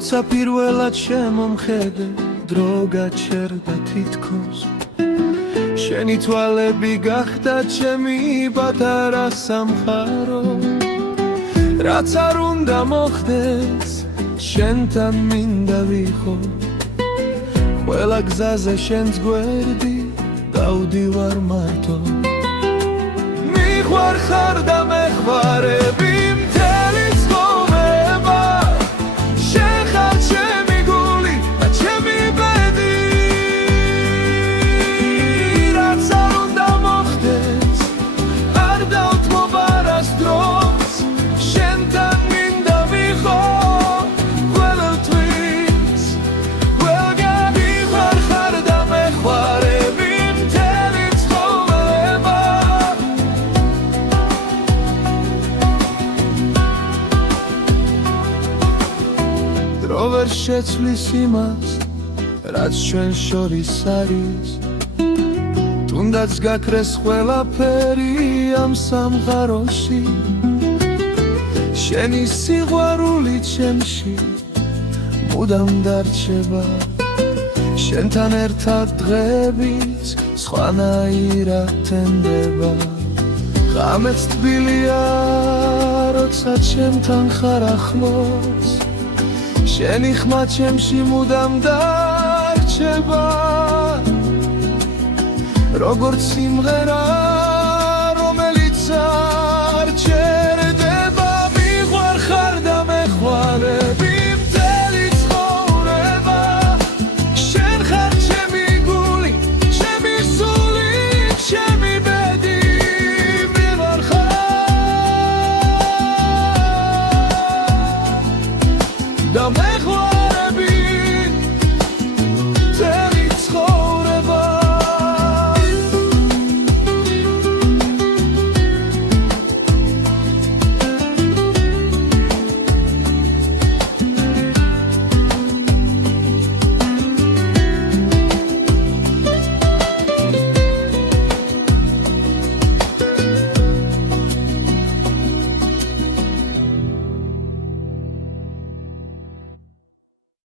როცა პირველად შემომხედე დრო გაჩერდა თითქოს შენი თვალები გახდა ჩემი პატარა სამხარო რაც არ უნდა მოხდეს შენთან მინდა ვიყო ყველა გზაზე შენს გვერდი დავდივარ მარტო მიყვარხარ და მეხვარები მთელი ცხოვრება შენ ხარ ჩემი გული და ჩემი ბედი რაც არ უნდა მოხდეს არ დავთმობ არასდროს შენთან მინდა ვიყო ყველთვის ყველგან მიყვარხარ და მეხვარები მთელი ცხოვრება დრო ვერ შეცვლის იმას რაც ჩვენ შორის არის თუნდაც გაქრეს ყველაფერი ამ სამყაროში შენი სიყვარული ჩემში მუდამ დარჩება შენთან ერთად დღებიც სხვანაირად თენდება ღამეც თბილია როცა ჩემთან ხარ ახლოს შენი ხმა ჩემში მუდამ დარჩება როგორც სიმღერა